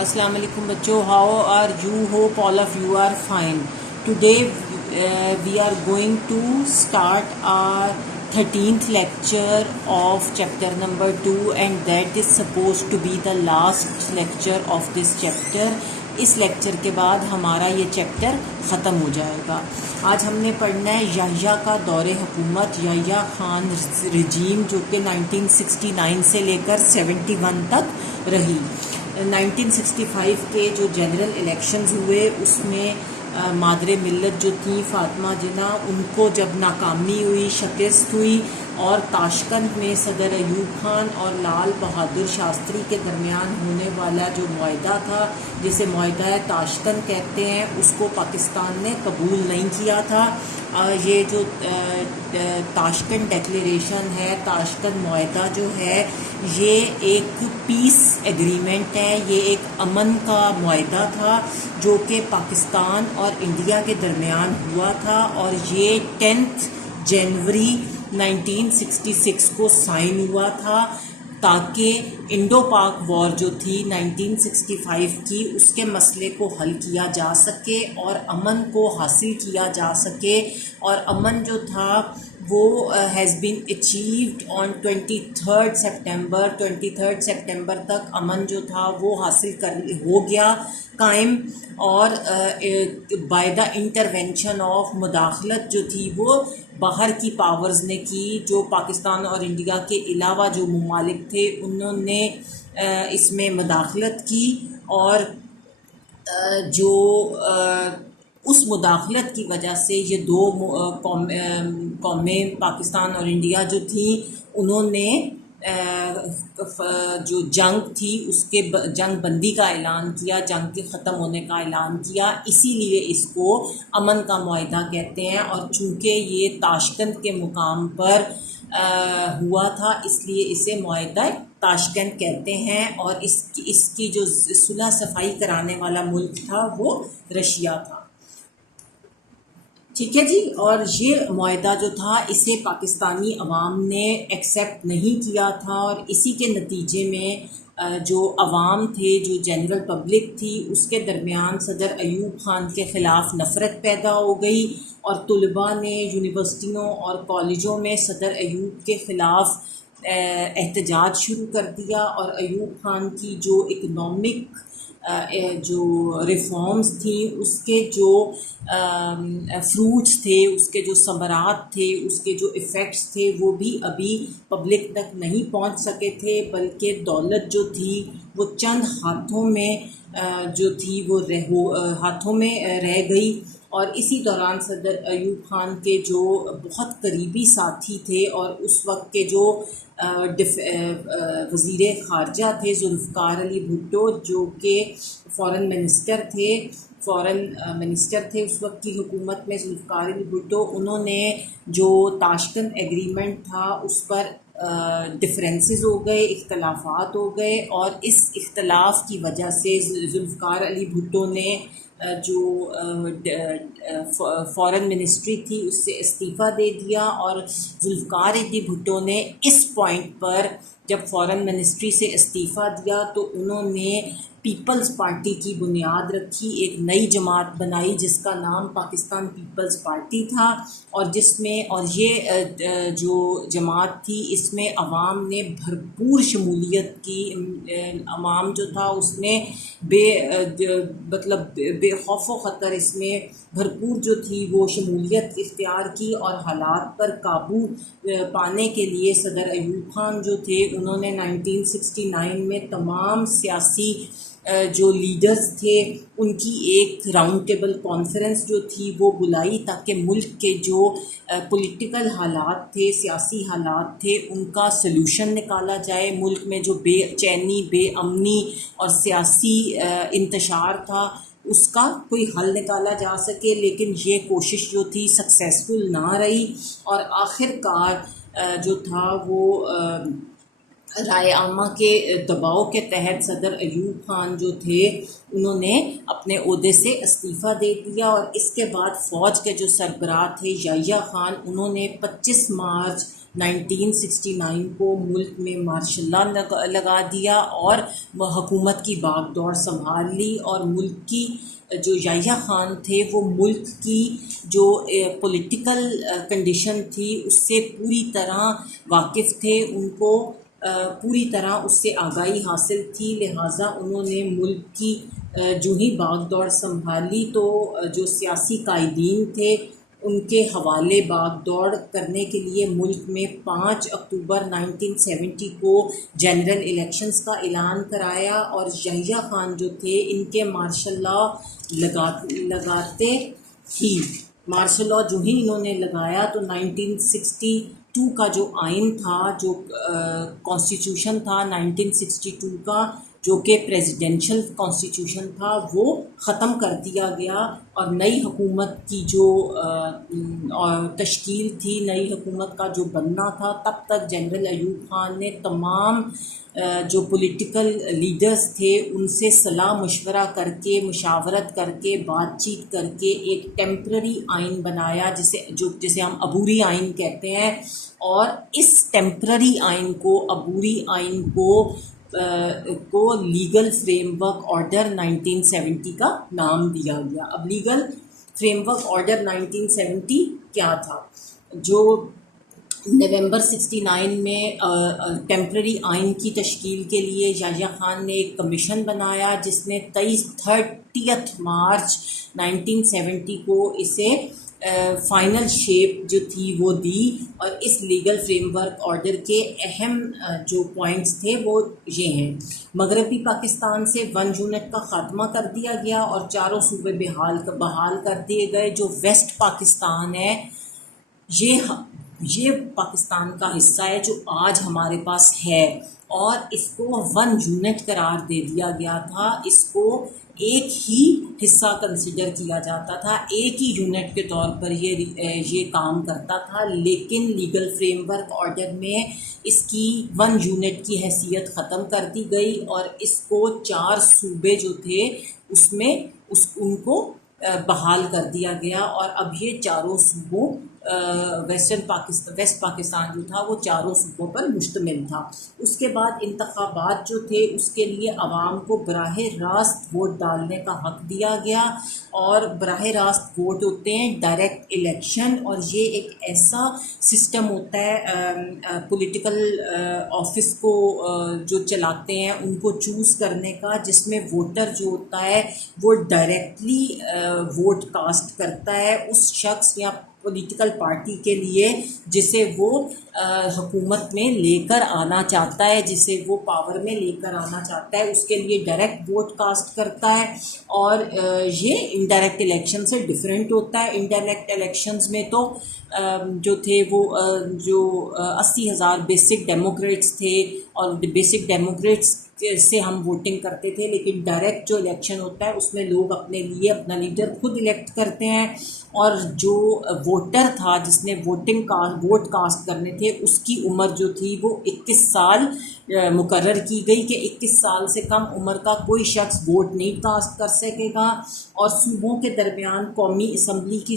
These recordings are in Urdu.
Assalamu alaikum bachcho, how are you? Hope all of you are fine. Today we are going to start our 13th lecture of chapter number 2, and that is supposed to be the last lecture of this chapter. اس لیکچر کے بعد ہمارا یہ چیپٹر ختم ہو جائے گا. آج ہم نے پڑھنا ہے یحییٰ کا دور حکومت، یحییٰ خان رجیم، جو کہ 1969 سے لے کر 71 تک رہی. 1965 کے جو جنرل الیکشنز ہوئے اس میں مادر ملت جو تھیں فاطمہ جناح، ان کو جب ناکامی ہوئی، شکست ہوئی، اور تاشقند میں صدر ایوب خان اور لال بہادر شاستری کے درمیان ہونے والا جو معاہدہ تھا، جسے معاہدہ تاشقند کہتے ہیں، اس کو پاکستان نے قبول نہیں کیا تھا. یہ جو تاشقند ڈیکلیریشن ہے، تاشقند معاہدہ جو ہے، یہ ایک پیس ایگریمنٹ ہے، یہ ایک امن کا معاہدہ تھا جو کہ پاکستان اور انڈیا کے درمیان ہوا تھا، اور یہ 10 جنوری 1966 کو سائن ہوا تھا تاکہ انڈو پاک وار جو تھی 1965 کی، اس کے مسئلے کو حل کیا جا سکے اور امن کو حاصل کیا جا سکے. اور امن جو تھا وہ has been achieved on 23 September تک امن جو تھا وہ حاصل ہو گیا قائم. اور بائی دا انٹرونشن آف مداخلت جو تھی وہ باہر کی پاورز نے کی، جو پاکستان اور انڈیا کے علاوہ جو ممالک تھے انہوں نے اس میں مداخلت کی. اور جو اس مداخلت کی وجہ سے یہ دو قومیں پاکستان اور انڈیا جو تھیں، انہوں نے جو جنگ تھی اس کے جنگ بندی کا اعلان کیا، جنگ کے ختم ہونے کا اعلان کیا. اسی لیے اس کو امن کا معاہدہ کہتے ہیں، اور چونکہ یہ تاشقند کے مقام پر ہوا تھا اس لیے اسے معاہدہ تاشقند کہتے ہیں. اور اس کی جو صلح صفائی کرانے والا ملک تھا وہ رشیا تھا. ٹھیک ہے جی. اور یہ معاہدہ جو تھا اسے پاکستانی عوام نے ایکسیپٹ نہیں کیا تھا، اور اسی کے نتیجے میں جو عوام تھے، جو جنرل پبلک تھی، اس کے درمیان صدر ایوب خان کے خلاف نفرت پیدا ہو گئی، اور طلباء نے یونیورسٹیوں اور کالجوں میں صدر ایوب کے خلاف احتجاج شروع کر دیا. اور ایوب خان کی جو اکنامک جو ریفارمز تھیں، اس کے جو فروٹس تھے، اس کے جو ثمرات تھے، اس کے جو ایفیکٹس تھے، وہ بھی ابھی پبلک تک نہیں پہنچ سکے تھے، بلکہ دولت جو تھی وہ چند ہاتھوں میں جو تھی وہ ہاتھوں میں رہ گئی. اور اسی دوران صدر ایوب خان کے جو بہت قریبی ساتھی تھے اور اس وقت کے جو وزیر خارجہ تھے ذوالفقار علی بھٹو، جو کہ فورن منسٹر تھے اس وقت کی حکومت میں، ذوالفقار علی بھٹو، انہوں نے جو تاشقند ایگریمنٹ تھا اس پر ڈفرینسز ہو گئے، اختلافات ہو گئے، اور اس اختلاف کی وجہ سے ذوالفقار علی بھٹو نے جو فورن منسٹری تھی اس سے استعفیٰ دے دیا. اور ذوالفقار علی بھٹو نے اس پوائنٹ پر جب فورن منسٹری سے استعفیٰ دیا تو انہوں نے پیپلز پارٹی کی بنیاد رکھی، ایک نئی جماعت بنائی جس کا نام پاکستان پیپلز پارٹی تھا. اور یہ جو جماعت تھی اس میں عوام نے بھرپور شمولیت کی. عوام جو تھا اس نے بے خوف و خطر اس میں بھرپور جو تھی وہ شمولیت اختیار کی، اور حالات پر قابو پانے کے لیے صدر ایوب خان جو تھے انہوں نے 1969 میں تمام سیاسی جو لیڈرز تھے ان کی ایک راؤنڈ ٹیبل کانفرنس جو تھی وہ بلائی، تاکہ ملک کے جو پولیٹیکل حالات تھے، سیاسی حالات تھے، ان کا سلوشن نکالا جائے. ملک میں جو بے چینی، بے امنی اور سیاسی انتشار تھا اس کا کوئی حل نکالا جا سکے. لیکن یہ کوشش جو تھی سکسیسفل نہ رہی، اور آخر کار جو تھا وہ رائے عامہ کے دباؤ کے تحت صدر ایوب خان جو تھے انہوں نے اپنے عہدے سے استعفیٰ دے دیا. اور اس کے بعد فوج کے جو سربراہ تھے یحییٰ خان، انہوں نے 25 مارچ 1969 کو ملک میں مارشل لا لگا دیا اور حکومت کی باغ دوڑ سنبھال لی، اور ملک کی جو یحییٰ خان تھے وہ ملک کی جو پولیٹیکل کنڈیشن تھی اس سے پوری طرح واقف تھے، ان کو پوری طرح اس سے آگاہی حاصل تھی، لہٰذا انہوں نے ملک کی جو ہی باغ دوڑ سنبھالی تو جو سیاسی قائدین تھے ان کے حوالے باغ دوڑ کرنے کے لیے ملک میں 5 اکتوبر 1970 کو جنرل الیکشنز کا اعلان کرایا، اور یحییٰ خان جو تھے ان کے مارشل لا لگاتے ہی مارشل لا جو ہی انہوں نے لگایا تو 1962 کا جو آئین تھا، جو کانسٹیٹیوشن تھا 1962 کا، جو کہ پریزیڈینشل کانسٹیٹیوشن تھا، وہ ختم کر دیا گیا، اور نئی حکومت کی جو تشکیل تھی، نئی حکومت کا جو بننا تھا، تب تک جنرل ایوب خان نے تمام جو پولیٹیکل لیڈرز تھے ان سے صلاح مشورہ کر کے، مشاورت کر کے، بات چیت کر کے ایک ٹیمپرری آئین بنایا جسے ہم عبوری آئین کہتے ہیں، اور اس ٹیمپرری آئین کو، عبوری آئین کو لیگل فریم ورک آرڈر 1970 کا نام دیا گیا۔ اب لیگل فریم ورک آرڈر 1970 کیا تھا؟ جو نومبر 69 میں ٹیمپرری آئین کی تشکیل کے لیے یحییٰ خان نے ایک کمیشن بنایا جس نے 30 مارچ 1970 کو اسے فائنل شیپ جو تھی وہ دی، اور اس لیگل فریم ورک آرڈر کے اہم جو پوائنٹس تھے وہ یہ ہیں: مغربی پاکستان سے 1 یونٹ کا خاتمہ کر دیا گیا اور 4 صوبے بحال کر دیے گئے۔ جو ویسٹ پاکستان ہے یہ پاکستان کا حصہ ہے جو آج ہمارے پاس ہے، اور اس کو 1 یونٹ قرار دے دیا گیا تھا، اس کو ایک ہی حصہ کنسیڈر کیا جاتا تھا، ایک ہی یونٹ کے طور پر یہ کام کرتا تھا، لیکن لیگل فریم ورک آرڈر میں اس کی 1 یونٹ کی حیثیت ختم کر دی گئی، اور اس کو 4 صوبے جو تھے اس میں ان کو بحال کر دیا گیا، اور اب یہ چاروں صوبوں ویسٹ پاکستان جو تھا وہ 4 صوبوں پر مشتمل تھا۔ اس کے بعد انتخابات جو تھے اس کے لیے عوام کو براہ راست ووٹ ڈالنے کا حق دیا گیا، اور براہ راست ووٹ ہوتے ہیں ڈائریکٹ الیکشن، اور یہ ایک ایسا سسٹم ہوتا ہے پولیٹیکل آفس کو جو چلاتے ہیں ان کو چوز کرنے کا، جس میں ووٹر جو ہوتا ہے وہ ڈائریکٹلی ووٹ کاسٹ کرتا ہے اس شخص یا پولیٹیکل پارٹی کے لیے جسے وہ حکومت میں لے کر آنا چاہتا ہے، جسے وہ پاور میں لے کر آنا چاہتا ہے، اس کے لیے ڈائریکٹ ووٹ کاسٹ کرتا ہے، اور یہ انڈائریکٹ الیکشن سے ڈیفرنٹ ہوتا ہے۔ انڈائریکٹ الیکشنز میں تو جو تھے وہ جو 80,000 بیسک ڈیموکریٹس تھے، اور بیسک ڈیموکریٹس سے ہم ووٹنگ کرتے تھے، لیکن ڈائریکٹ جو الیکشن ہوتا ہے اس میں لوگ اپنے لیے اپنا لیڈر خود الیکٹ کرتے ہیں، اور جو ووٹر تھا جس نے ووٹ کاسٹ کرنے تھے اس کی عمر جو تھی وہ 21 سال مقرر کی گئی کہ 21 سال سے کم عمر کا کوئی شخص ووٹ نہیں کاسٹ کر سکے گا، اور صوبوں کے درمیان قومی اسمبلی کی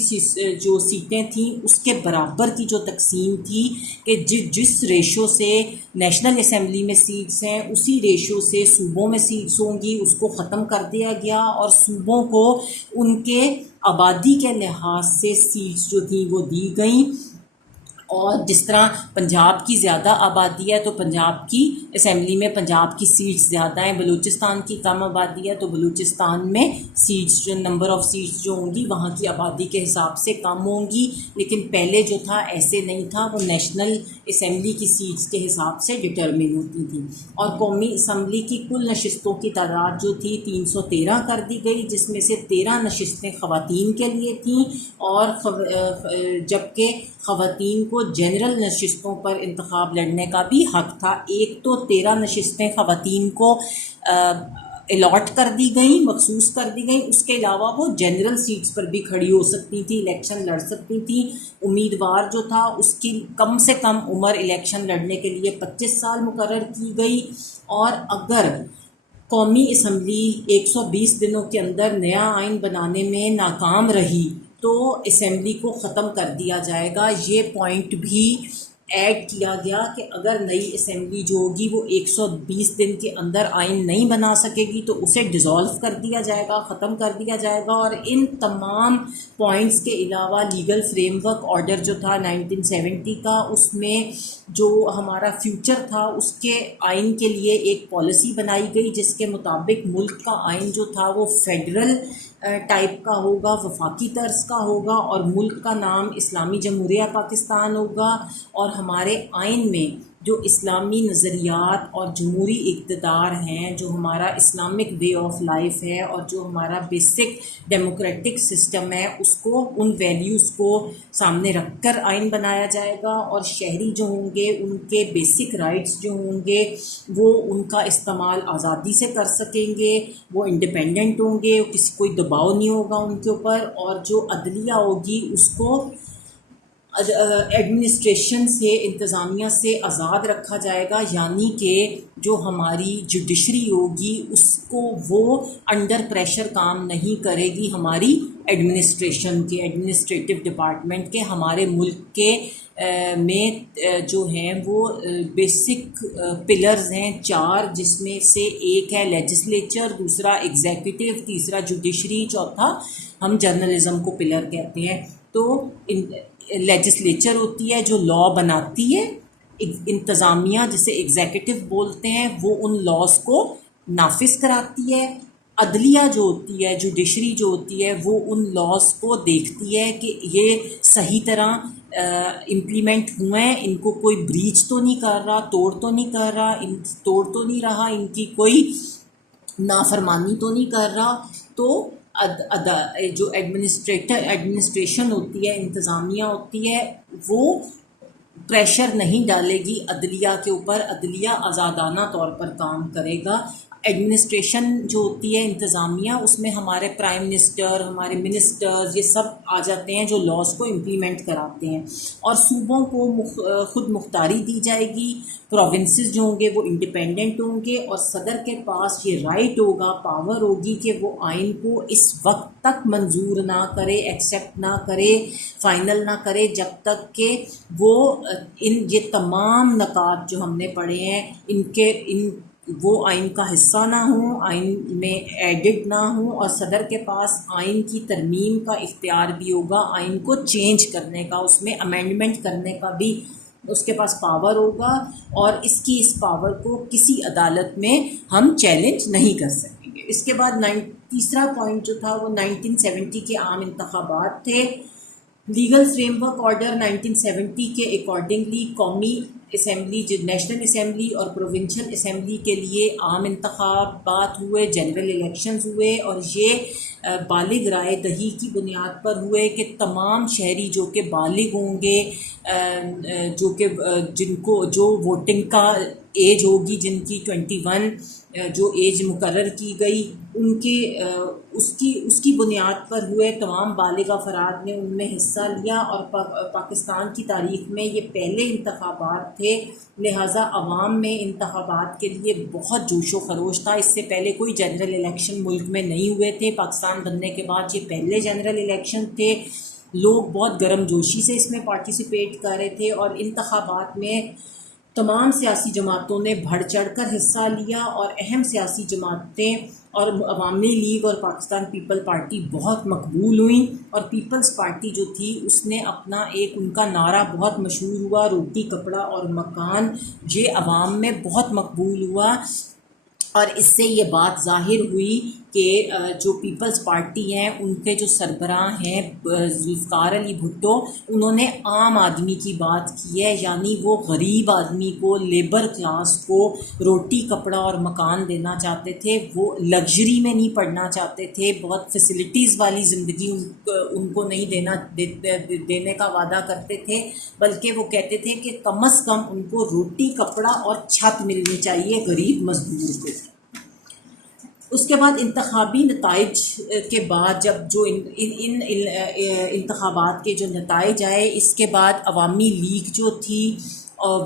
جو سیٹیں تھیں اس کے برابر کی جو تقسیم تھی کہ جس ریشو سے نیشنل اسمبلی میں سیٹس ہیں اسی ریشو سے صوبوں میں سیٹس ہوں گی، اس کو ختم کر دیا گیا، اور صوبوں کو ان کے آبادی کے لحاظ سے سیٹس جو تھیں وہ دی گئیں، اور جس طرح پنجاب کی زیادہ آبادی ہے تو پنجاب کی اسمبلی میں پنجاب کی سیٹس زیادہ ہیں، بلوچستان کی کم آبادی ہے تو بلوچستان میں سیٹس جو نمبر آف سیٹس جو ہوں گی وہاں کی آبادی کے حساب سے کم ہوں گی، لیکن پہلے جو تھا ایسے نہیں تھا، وہ نیشنل اسمبلی کی سیٹس کے حساب سے ڈٹرمن ہوتی تھیں، اور قومی اسمبلی کی کل نشستوں کی تعداد جو تھی 313 کر دی گئی، جس میں سے 13 نشستیں خواتین کے لیے تھیں، اور جبکہ خواتین کو جنرل نشستوں پر انتخاب لڑنے کا بھی حق تھا۔ ایک تو 13 نشستیں خواتین کو الاٹ کر دی گئیں، مخصوص کر دی گئیں، اس کے علاوہ وہ جنرل سیٹس پر بھی کھڑی ہو سکتی تھی، الیکشن لڑ سکتی تھیں۔ امیدوار جو تھا اس کی کم سے کم عمر الیکشن لڑنے کے لیے 25 سال مقرر کی گئی، اور اگر قومی اسمبلی 120 دنوں کے اندر نیا آئین بنانے میں ناکام رہی تو اسمبلی کو ختم کر دیا جائے گا۔ یہ پوائنٹ بھی ایڈ کیا گیا کہ اگر نئی اسمبلی جو ہوگی وہ 120 دن کے اندر آئین نہیں بنا سکے گی تو اسے ڈیزالو کر دیا جائے گا، ختم کر دیا جائے گا. اور ان تمام پوائنٹس کے علاوہ لیگل فریم ورک آرڈر جو تھا 1970 کا، اس میں جو ہمارا فیوچر تھا اس کے آئین کے لیے ایک پالیسی بنائی گئی جس کے مطابق ملک کا آئین جو تھا وہ فیڈرل ٹائپ کا ہوگا، وفاقی طرز کا ہوگا، اور ملک کا نام اسلامی جمہوریہ پاکستان ہوگا. اور ہمارے آئین میں جو اسلامی نظریات اور جمہوری اقتدار ہیں، جو ہمارا اسلامک وے آف لائف ہے اور جو ہمارا بیسک ڈیموکریٹک سسٹم ہے، اس کو، ان ویلیوز کو سامنے رکھ کر آئین بنایا جائے گا. اور شہری جو ہوں گے ان کے بیسک رائٹس جو ہوں گے وہ ان کا استعمال آزادی سے کر سکیں گے، وہ انڈیپینڈنٹ ہوں گے، کوئی دباؤ نہیں ہوگا ان کے اوپر. اور جو عدلیہ ہوگی اس کو ایڈمنسٹریشن سے، انتظامیہ سے آزاد رکھا جائے گا، یعنی کہ جو ہماری جوڈیشری ہوگی اس کو وہ انڈر پریشر کام نہیں کرے گی ہماری ایڈمنسٹریشن کے، ایڈمنسٹریٹو ڈپارٹمنٹ کے. ہمارے ملک کے میں جو ہیں وہ بیسک پلرز ہیں 4، جس میں سے ایک ہے لیجسلیچر، دوسرا ایگزیکٹو، تیسرا جوڈیشری، چوتھا ہم جرنلزم کو پلر کہتے ہیں. تو لیجسلیچر ہوتی ہے جو لا بناتی ہے، انتظامیہ جسے ایگزیکٹو بولتے ہیں وہ ان لاز کو نافذ کراتی ہے. عدلیہ جو ہوتی ہے، جوڈیشری جو ہوتی ہے، وہ ان لاز کو دیکھتی ہے کہ یہ صحیح طرح امپلیمنٹ ہوئے ہیں، ان کو کوئی بریچ تو نہیں کر رہا، توڑ تو نہیں کر رہا، توڑ تو نہیں رہا، ان کی کوئی نافرمانی تو نہیں کر رہا. تو جو ایڈمنسٹریشن ہوتی ہے، انتظامیہ ہوتی ہے، وہ پریشر نہیں ڈالے گی عدلیہ کے اوپر، عدلیہ آزادانہ طور پر کام کرے گا. ایڈمنسٹریشن جو ہوتی ہے، انتظامیہ، اس میں ہمارے پرائم منسٹر، ہمارے منسٹرز، یہ سب آ جاتے ہیں جو لاز کو امپلیمنٹ کراتے ہیں. اور صوبوں کو خود مختاری دی جائے گی، پروونسز جو ہوں گے وہ انڈیپینڈنٹ ہوں گے، اور صدر کے پاس یہ رائٹ ہوگا، پاور ہوگی کہ وہ آئین کو اس وقت تک منظور نہ کرے، ایکسیپٹ نہ کرے، فائنل نہ کرے جب تک کہ وہ یہ تمام نکات جو ہم نے پڑھے ہیں وہ آئین کا حصہ نہ ہوں، آئین میں ایڈڈ نہ ہوں. اور صدر کے پاس آئین کی ترمیم کا اختیار بھی ہوگا، آئین کو چینج کرنے کا، اس میں امینڈمنٹ کرنے کا بھی اس کے پاس پاور ہوگا. اور اس پاور کو کسی عدالت میں ہم چیلنج نہیں کر سکیں گے. اس کے بعد تیسرا پوائنٹ جو تھا وہ 1970 کے عام انتخابات تھے. لیگل فریم ورک آرڈر 1970 کے اکارڈنگلی قومی اسمبلی، نیشنل اسمبلی اور پروونشل اسمبلی کے لیے عام انتخابات ہوئے، جنرل الیکشنز ہوئے. اور یہ بالغ رائے دہی کی بنیاد پر ہوئے کہ تمام شہری جو کہ بالغ ہوں گے، جو ووٹنگ کا ایج ہوگی، جن کی 21 جو ایج مقرر کی گئی، ان کے اس کی بنیاد پر ہوئے. تمام بالغ افراد نے ان میں حصہ لیا. اور پاکستان کی تاریخ میں یہ پہلے انتخابات تھے، لہٰذا عوام میں انتخابات کے لیے بہت جوش و خروش تھا. اس سے پہلے کوئی جنرل الیکشن ملک میں نہیں ہوئے تھے. پاکستان بننے کے بعد یہ پہلے جنرل الیکشن تھے. لوگ بہت گرم جوشی سے اس میں پارٹیسپیٹ کر رہے تھے. اور انتخابات میں تمام سیاسی جماعتوں نے بڑھ چڑھ کر حصہ لیا. اور اہم سیاسی جماعتیں اور عوامی لیگ اور پاکستان پیپل پارٹی بہت مقبول ہوئیں. اور پیپلز پارٹی جو تھی اس نے اپنا ان کا نعرہ بہت مشہور ہوا، روٹی کپڑا اور مکان، یہ عوام میں بہت مقبول ہوا. اور اس سے یہ بات ظاہر ہوئی کہ جو پیپلز پارٹی ہیں ان کے جو سربراہ ہیں ذوالفقار علی بھٹو، انہوں نے عام آدمی کی بات کی ہے، یعنی وہ غریب آدمی کو، لیبر کلاس کو روٹی کپڑا اور مکان دینا چاہتے تھے. وہ لگژری میں نہیں پڑھنا چاہتے تھے، بہت فیسلٹیز والی زندگی ان کو نہیں دینے کا وعدہ کرتے تھے، بلکہ وہ کہتے تھے کہ کم از کم ان کو روٹی کپڑا اور چھت ملنی چاہیے غریب مزدور کو. اس کے بعد انتخابی نتائج کے بعد جب جو ان انتخابات کے جو نتائج آئے، اس کے بعد عوامی لیگ جو تھی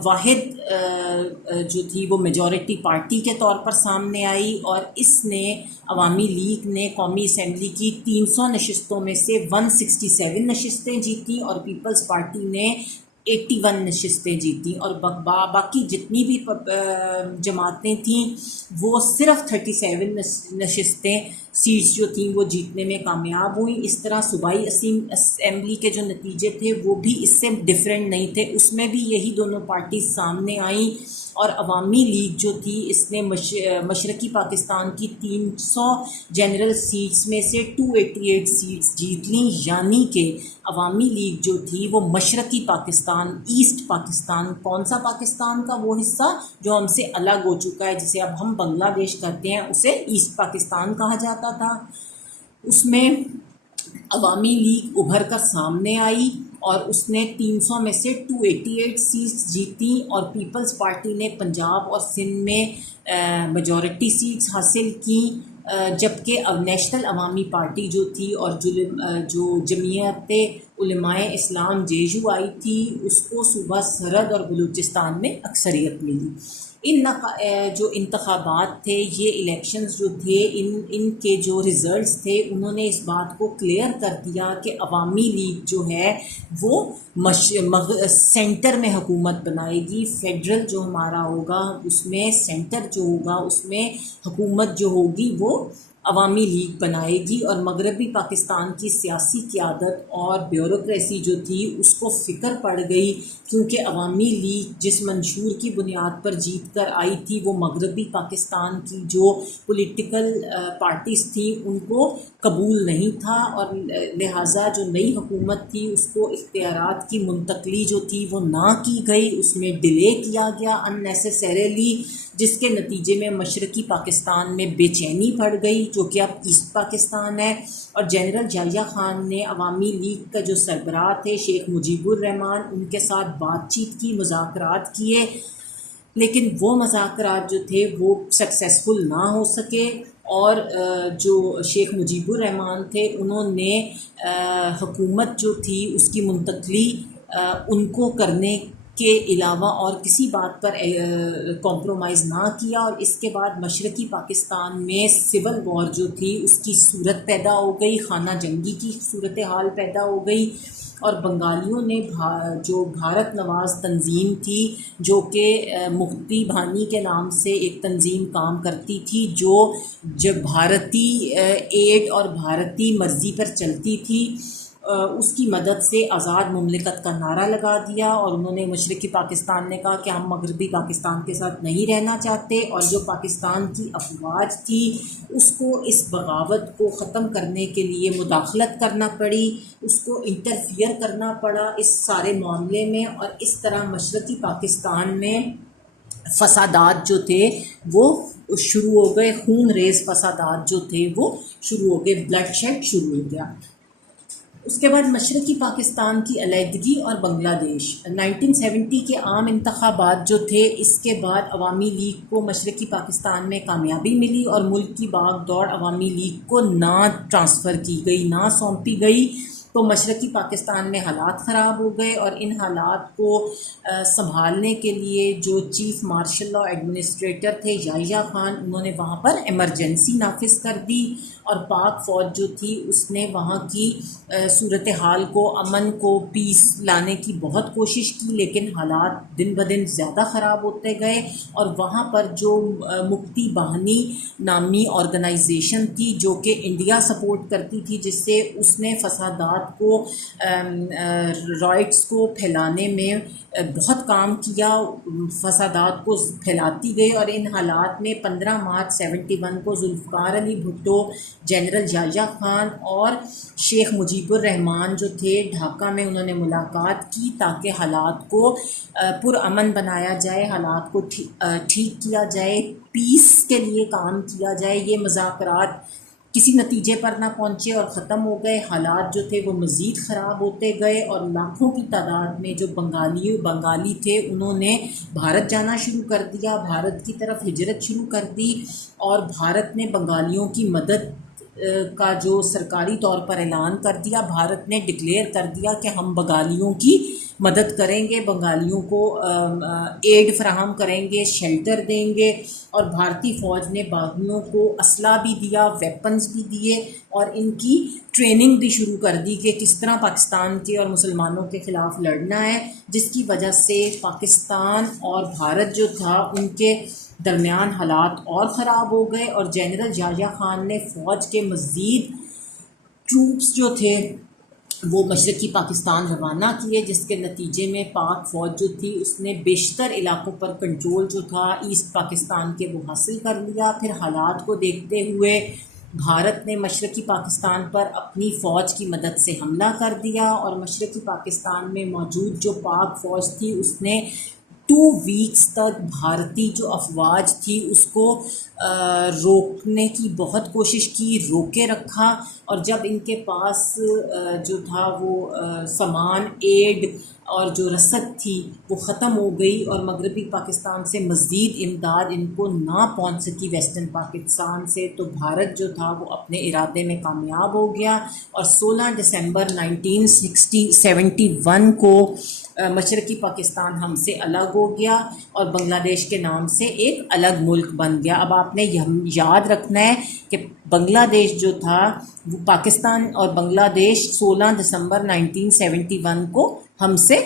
واحد جو تھی وہ میجورٹی پارٹی کے طور پر سامنے آئی. اور اس نے عوامی لیگ نے قومی اسمبلی کی 300 نشستوں میں سے 167 نشستیں جیتیں. اور پیپلز پارٹی نے 81 نشستیں جیتیں، اور باقی جتنی بھی جماعتیں تھیں وہ صرف 37 نشستیں سیٹس جو تھیں وہ جیتنے میں کامیاب ہوئیں۔ اس طرح صوبائی اسمبلی کے جو نتیجے تھے وہ بھی اس سے ڈفرینٹ نہیں تھے، اس میں بھی یہی دونوں پارٹیز سامنے آئیں، اور عوامی لیگ جو تھی اس نے مشرقی پاکستان کی 300 جنرل سیٹس میں سے 288 سیٹس جیت لیں، یعنی کہ عوامی لیگ جو تھی وہ مشرقی پاکستان، ایسٹ پاکستان، کون سا پاکستان کا وہ حصہ جو ہم سے الگ ہو چکا ہے، جسے اب ہم بنگلہ دیش کہتے ہیں، اسے ایسٹ پاکستان کہا جاتا تھا، اس میں عوامی لیگ ابھر کر سامنے آئی اور اس نے 300 میں سے 288 سیٹس جیتیں، اور پیپلز پارٹی نے پنجاب اور سندھ میں میجورٹی سیٹس حاصل کیں، جبکہ نیشنل عوامی پارٹی جو تھی اور جو جمعیت علماء اسلام JU آئی تھی اس کو صوبہ سرحد اور بلوچستان میں اکثریت ملی۔ جو انتخابات تھے، یہ الیکشنز جو تھے، ان کے جو ریزلٹس تھے انہوں نے اس بات کو کلیئر کر دیا کہ عوامی لیگ جو ہے وہ سینٹر میں حکومت بنائے گی، فیڈرل جو ہمارا ہوگا اس میں سینٹر جو ہوگا اس میں حکومت جو ہوگی وہ عوامی لیگ بنائے گی، اور مغربی پاکستان کی سیاسی قیادت اور بیوروکریسی جو تھی اس کو فکر پڑ گئی، کیونکہ عوامی لیگ جس منشور کی بنیاد پر جیت کر آئی تھی وہ مغربی پاکستان کی جو پولیٹیکل پارٹیز تھیں ان کو قبول نہیں تھا، اور لہٰذا جو نئی حکومت تھی اس کو اختیارات کی منتقلی جو تھی وہ نہ کی گئی، اس میں ڈیلے کیا گیا اننیسیسریلی، جس کے نتیجے میں مشرقی پاکستان میں بے چینی پڑ گئی جو کہ اب ایسٹ پاکستان ہے، اور جنرل یحییٰ خان نے عوامی لیگ کا جو سربراہ تھے شیخ مجیب الرحمان ان کے ساتھ بات چیت کی، مذاکرات کیے، لیکن وہ مذاکرات جو تھے وہ سکسیسفل نہ ہو سکے، اور جو شیخ مجیب الرحمان تھے انہوں نے حکومت جو تھی اس کی منتقلی ان کو کرنے کے علاوہ اور کسی بات پر کمپرومائز نہ کیا، اور اس کے بعد مشرقی پاکستان میں سول وار جو تھی اس کی صورت پیدا ہو گئی، خانہ جنگی کی صورتحال پیدا ہو گئی، اور بنگالیوں نے جو بھارت نواز تنظیم تھی جو کہ مفتی بھانی کے نام سے ایک تنظیم کام کرتی تھی جو جب بھارتی ایڈ اور بھارتی مرضی پر چلتی تھی، اس کی مدد سے آزاد مملکت کا نعرہ لگا دیا، اور انہوں نے مشرقی پاکستان نے کہا کہ ہم مغربی پاکستان کے ساتھ نہیں رہنا چاہتے، اور جو پاکستان کی افواج تھی اس کو اس بغاوت کو ختم کرنے کے لیے مداخلت کرنا پڑی، اس کو انٹرفیئر کرنا پڑا اس سارے معاملے میں، اور اس طرح مشرقی پاکستان میں فسادات جو تھے وہ شروع ہو گئے، خون ریز فسادات جو تھے وہ شروع ہو گئے، بلڈ شیڈ شروع ہو گیا۔ اس کے بعد مشرقی پاکستان کی علیحدگی اور بنگلہ دیش، 1970 کے عام انتخابات جو تھے اس کے بعد عوامی لیگ کو مشرقی پاکستان میں کامیابی ملی، اور ملک کی باغ دوڑ عوامی لیگ کو نہ ٹرانسفر کی گئی، نہ سونپی گئی، تو مشرقی پاکستان میں حالات خراب ہو گئے، اور ان حالات کو سنبھالنے کے لیے جو چیف مارشل لا ایڈمنسٹریٹر تھے یحییٰ خان، انہوں نے وہاں پر ایمرجنسی نافذ کر دی، اور پاک فوج جو تھی اس نے وہاں کی صورتحال کو، امن کو، پیس لانے کی بہت کوشش کی، لیکن حالات دن بدن زیادہ خراب ہوتے گئے، اور وہاں پر جو مفتی بہانی نامی آرگنائزیشن تھی جو کہ انڈیا سپورٹ کرتی تھی، جس سے اس نے فسادات کو، رائٹس کو پھیلانے میں بہت کام کیا، فسادات کو پھیلاتی گئی، اور ان حالات میں 15 مارچ 71 کو ذوالفقار علی بھٹو، جنرل یحییٰ خان اور شیخ مجیب الرحمان جو تھے ڈھاکہ میں، انہوں نے ملاقات کی تاکہ حالات کو پرامن بنایا جائے، حالات کو ٹھیک کیا جائے، پیس کے لیے کام کیا جائے۔ یہ مذاکرات کسی نتیجے پر نہ پہنچے اور ختم ہو گئے، حالات جو تھے وہ مزید خراب ہوتے گئے، اور لاکھوں کی تعداد میں جو بنگالی تھے انہوں نے بھارت جانا شروع کر دیا، بھارت کی طرف ہجرت شروع کر دی، اور بھارت نے بنگالیوں کی مدد کا جو سرکاری طور پر اعلان کر دیا، بھارت نے ڈکلیئر کر دیا کہ ہم بنگالیوں کی مدد کریں گے، بنگالیوں کو ایڈ فراہم کریں گے، شیلٹر دیں گے، اور بھارتی فوج نے باغیوں کو اسلحہ بھی دیا، ویپنز بھی دیے، اور ان کی ٹریننگ بھی شروع کر دی کہ کس طرح پاکستان کے اور مسلمانوں کے خلاف لڑنا ہے، جس کی وجہ سے پاکستان اور بھارت جو تھا ان کے درمیان حالات اور خراب ہو گئے، اور جنرل یحییٰ خان نے فوج کے مزید ٹروپس جو تھے وہ مشرقی پاکستان روانہ کیے، جس کے نتیجے میں پاک فوج جو تھی اس نے بیشتر علاقوں پر کنٹرول جو تھا ایسٹ پاکستان کے وہ حاصل کر لیا۔ پھر حالات کو دیکھتے ہوئے بھارت نے مشرقی پاکستان پر اپنی فوج کی مدد سے حملہ کر دیا، اور مشرقی پاکستان میں موجود جو پاک فوج تھی اس نے 2 ویکس تک بھارتی جو افواج تھی اس کو روکنے کی بہت کوشش کی، روکے رکھا، اور جب ان کے پاس جو تھا وہ سامان، ایڈ اور جو رسد تھی وہ ختم ہو گئی، اور مغربی پاکستان سے مزید امداد ان کو نہ پہنچ سکی ویسٹرن پاکستان سے، تو بھارت جو تھا وہ اپنے ارادے میں کامیاب ہو گیا، اور 16 دسمبر 1971 کو مشرقی پاکستان ہم سے الگ ہو گیا اور بنگلہ دیش کے نام سے ایک الگ ملک بن گیا۔ اب آپ نے یاد رکھنا ہے کہ بنگلہ دیش جو تھا وہ پاکستان اور بنگلہ دیش 16 دسمبر 1971 کو ہم سے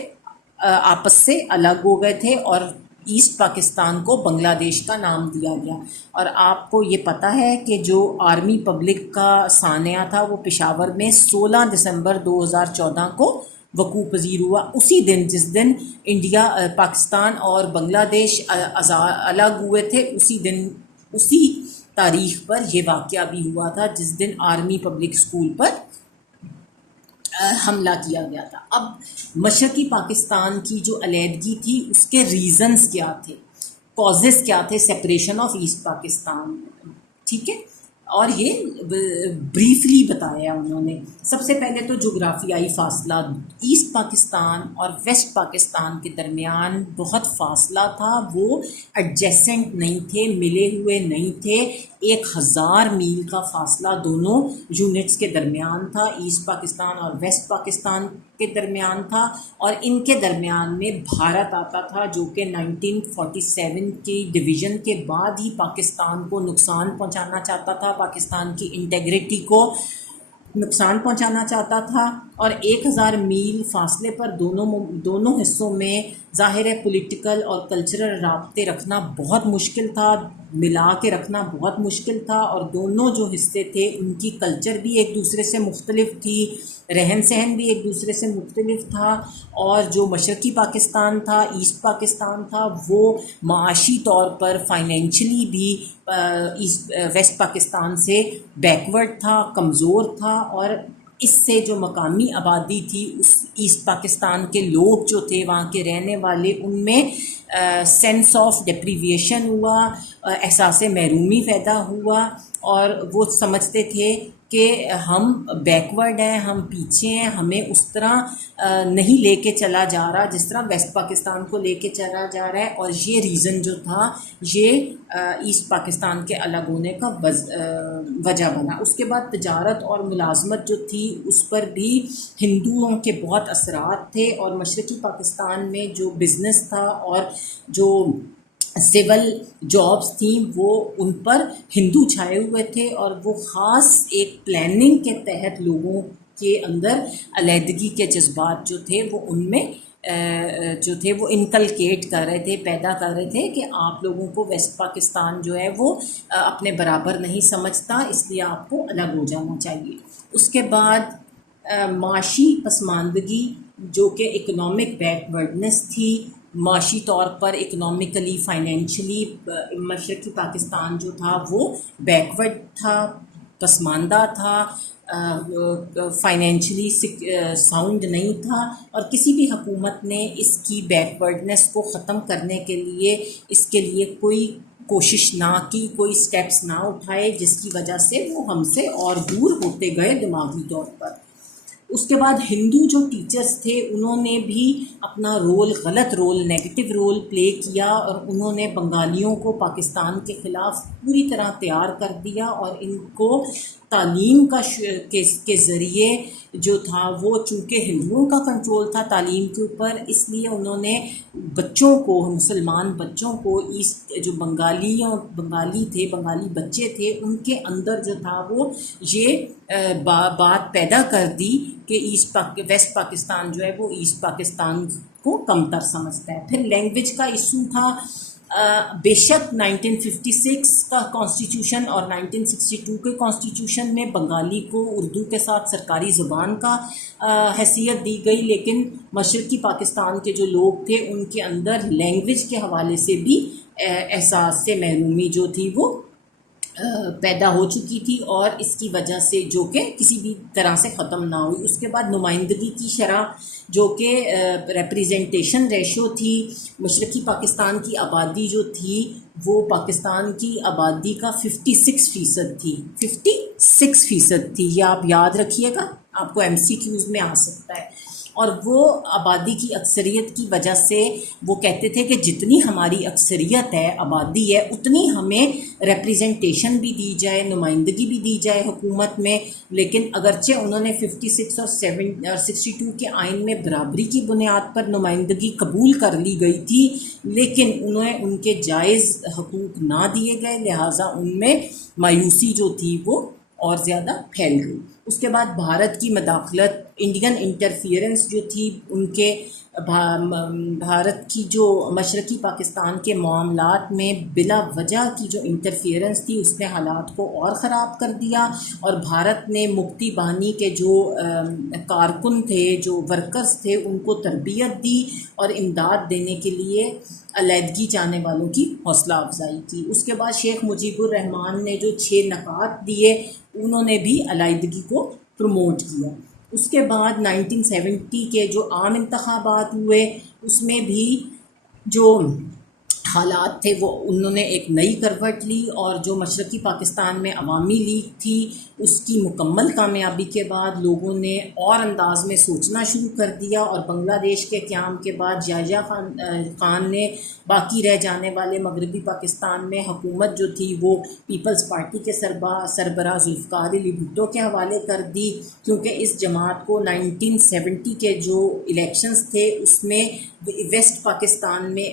آپس سے الگ ہو گئے تھے، اور ایسٹ پاکستان کو بنگلہ دیش کا نام دیا گیا۔ اور آپ کو یہ پتہ ہے کہ جو آرمی پبلک کا سانحہ تھا وہ پشاور میں 16 دسمبر 2014 کو وقوع پذیر ہوا، اسی دن جس دن انڈیا، پاکستان اور بنگلہ دیش الگ ہوئے تھے، اسی دن، اسی تاریخ پر یہ واقعہ بھی ہوا تھا جس دن آرمی پبلک اسکول پر حملہ کیا گیا تھا۔ اب مشرقی پاکستان کی جو علیحدگی تھی اس کے ریزنز کیا تھے، کازز کیا تھے سپریشن آف ایسٹ پاکستان، ٹھیک ہے، اور یہ بریفلی بتایا انہوں نے۔ سب سے پہلے تو جغرافیائی فاصلہ، ایسٹ پاکستان اور ویسٹ پاکستان کے درمیان بہت فاصلہ تھا، وہ ایڈجیسنٹ نہیں تھے، ملے ہوئے نہیں تھے، 1000 میل کا فاصلہ دونوں یونٹس کے درمیان تھا، ایسٹ پاکستان اور ویسٹ پاکستان کے درمیان تھا، اور ان کے درمیان میں بھارت آتا تھا جو کہ 1947 کی ڈویژن کے بعد ہی پاکستان کو نقصان پہنچانا چاہتا تھا، پاکستان کی انٹیگریٹی کو نقصان پہنچانا چاہتا تھا، اور 1000 میل فاصلے پر دونوں حصوں میں ظاہر ہے پولیٹیکل اور کلچرل رابطے رکھنا بہت مشکل تھا، ملا کے رکھنا بہت مشکل تھا، اور دونوں جو حصے تھے ان کی کلچر بھی ایک دوسرے سے مختلف تھی، رہن سہن بھی ایک دوسرے سے مختلف تھا، اور جو مشرقی پاکستان تھا، ایسٹ پاکستان تھا، وہ معاشی طور پر فائنینشلی بھی ویسٹ پاکستان سے بیکورڈ تھا، کمزور تھا، اور اس سے جو مقامی آبادی تھی، اس ایسٹ پاکستان کے لوگ جو تھے وہاں کے رہنے والے، ان میں سینس آف ڈپریویشن ہوا، احساس محرومی پیدا ہوا، اور وہ سمجھتے تھے کہ ہم بیکورڈ ہیں، ہم پیچھے ہیں، ہمیں اس طرح نہیں لے کے چلا جا رہا جس طرح ویسٹ پاکستان کو لے کے چلا جا رہا ہے، اور یہ ریزن جو تھا یہ ایسٹ پاکستان کے الگ ہونے کا وجہ بنا۔ اس کے بعد تجارت اور ملازمت جو تھی اس پر بھی ہندوؤں کے بہت اثرات تھے، اور مشرقی پاکستان میں جو بزنس تھا اور جو سول جابس تھیں وہ ان پر ہندو چھائے ہوئے تھے، اور وہ خاص ایک پلاننگ کے تحت لوگوں کے اندر علیحدگی کے جذبات جو تھے وہ ان میں جو تھے وہ انکلکیٹ کر رہے تھے، پیدا کر رہے تھے کہ آپ لوگوں کو ویسٹ پاکستان جو ہے وہ اپنے برابر نہیں سمجھتا، اس لیے آپ کو الگ ہو جانا چاہیے۔ اس کے بعد معاشی پسماندگی جو کہ اکنامک بیکورڈنس تھی، معاشی طور پر اکنامکلی فائنینشلی مشرقی پاکستان جو تھا وہ بیکورڈ تھا، پسماندہ تھا، فائنینشلی ساؤنڈ نہیں تھا، اور کسی بھی حکومت نے اس کی بیکورڈنس کو ختم کرنے کے لیے اس کے لیے کوئی کوشش نہ کی، کوئی سٹیپس نہ اٹھائے، جس کی وجہ سے وہ ہم سے اور دور ہوتے گئے دماغی طور پر۔ اس کے بعد ہندو جو ٹیچرز تھے انہوں نے بھی اپنا غلط رول، نیگیٹو رول پلے کیا، اور انہوں نے بنگالیوں کو پاکستان کے خلاف پوری طرح تیار کر دیا اور ان کو تعلیم کے ذریعے جو تھا وہ چونکہ ہندوؤں کا کنٹرول تھا تعلیم کے اوپر، اس لیے انہوں نے بچوں کو، مسلمان بچوں کو، ایسٹ جو بنگالی بچے تھے ان کے اندر جو تھا وہ یہ بات پیدا کر دی کہ ویسٹ پاکستان جو ہے وہ ایسٹ پاکستان کو کمتر سمجھتا ہے۔ پھر لینگویج کا ایشو تھا۔ بے شک 1956 کا کانسٹیٹیوشن اور 1962 کے کانسٹیٹیوشن میں بنگالی کو اردو کے ساتھ سرکاری زبان کا حیثیت دی گئی، لیکن مشرقی پاکستان کے جو لوگ تھے ان کے اندر لینگویج کے حوالے سے بھی احساس سے محرومی جو تھی وہ پیدا ہو چکی تھی، اور اس کی وجہ سے جو کہ کسی بھی طرح سے ختم نہ ہوئی۔ اس کے بعد نمائندگی کی شرح جو کہ ریپریزنٹیشن ریشو تھی، مشرقی پاکستان کی آبادی جو تھی وہ پاکستان کی آبادی کا 56% تھی، 56% تھی، یہ آپ یاد رکھیے گا، آپ کو MCQs میں آ سکتا ہے۔ اور وہ آبادی کی اکثریت کی وجہ سے وہ کہتے تھے کہ جتنی ہماری اکثریت ہے، آبادی ہے، اتنی ہمیں ریپریزنٹیشن بھی دی جائے، نمائندگی بھی دی جائے حکومت میں۔ لیکن اگرچہ انہوں نے 56 اور 62 کے آئین میں برابری کی بنیاد پر نمائندگی قبول کر لی گئی تھی، لیکن انہیں ان کے جائز حقوق نہ دیے گئے، لہٰذا ان میں مایوسی جو تھی وہ اور زیادہ پھیل گئی۔ اس کے بعد بھارت کی مداخلت، انڈین انٹرفیئرنس جو تھی، ان کے بھارت کی جو مشرقی پاکستان کے معاملات میں بلا وجہ کی جو انٹرفیئرنس تھی اس نے حالات کو اور خراب کر دیا، اور بھارت نے مکتی بانی کے جو کارکن تھے، جو ورکرز تھے، ان کو تربیت دی اور امداد دینے کے لیے علیحدگی چاہنے والوں کی حوصلہ افزائی کی۔ اس کے بعد شیخ مجیب الرحمان نے جو 6 نکات دیے انہوں نے بھی علیحدگی کو پروموٹ کیا۔ اس کے بعد 1970 کے جو عام انتخابات ہوئے اس میں بھی جو حالات تھے وہ انہوں نے ایک نئی کروٹ لی، اور جو مشرقی پاکستان میں عوامی لیگ تھی اس کی مکمل کامیابی کے بعد لوگوں نے اور انداز میں سوچنا شروع کر دیا، اور بنگلہ دیش کے قیام کے بعد یحییٰ خان نے باقی رہ جانے والے مغربی پاکستان میں حکومت جو تھی وہ پیپلز پارٹی کے سربراہ ذوالفقار علی بھٹو کے حوالے کر دی، کیونکہ اس جماعت کو 1970 کے جو الیکشنز تھے اس میں ویسٹ پاکستان میں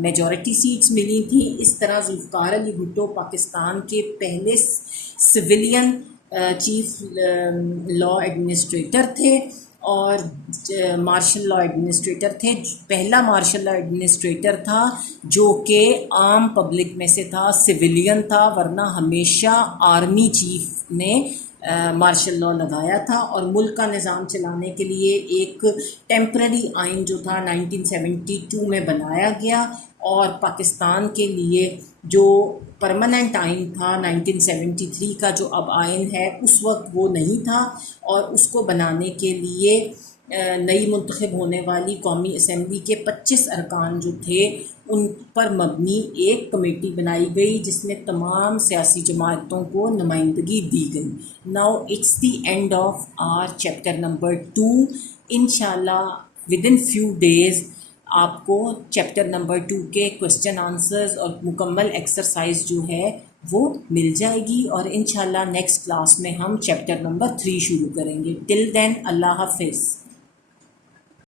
میجورٹی سیٹس ملی تھیں۔ اس طرح ذوالفقار علی بھٹو پاکستان کے پہلے سویلین چیف لا ایڈمنسٹریٹر تھے اور مارشل لا ایڈمنسٹریٹر تھے، پہلا مارشل لا ایڈمنسٹریٹر تھا جو کہ عام پبلک میں سے تھا، سویلین تھا، ورنہ ہمیشہ آرمی چیف نے مارشل لا لگایا تھا۔ اور ملک کا نظام چلانے کے لیے ایک ٹیمپرری آئین جو تھا 1972 میں بنایا گیا، اور پاکستان کے لیے جو پرماننٹ آئین تھا 1973 کا جو اب آئین ہے اس وقت وہ نہیں تھا، اور اس کو بنانے کے لیے نئی منتخب ہونے والی قومی اسمبلی کے 25 ارکان جو تھے ان پر مبنی ایک کمیٹی بنائی گئی جس میں تمام سیاسی جماعتوں کو نمائندگی دی گئی۔ Now it's the end of our chapter number 2۔ انشاءاللہ ودن فیو ڈیز آپ کو چیپٹر نمبر 2 کے کوسچن آنسرز اور مکمل ایکسرسائز جو ہے وہ مل جائے گی، اور انشاءاللہ نیکسٹ کلاس میں ہم چیپٹر نمبر 3 شروع کریں گے۔ ٹل دین اللہ حافظ۔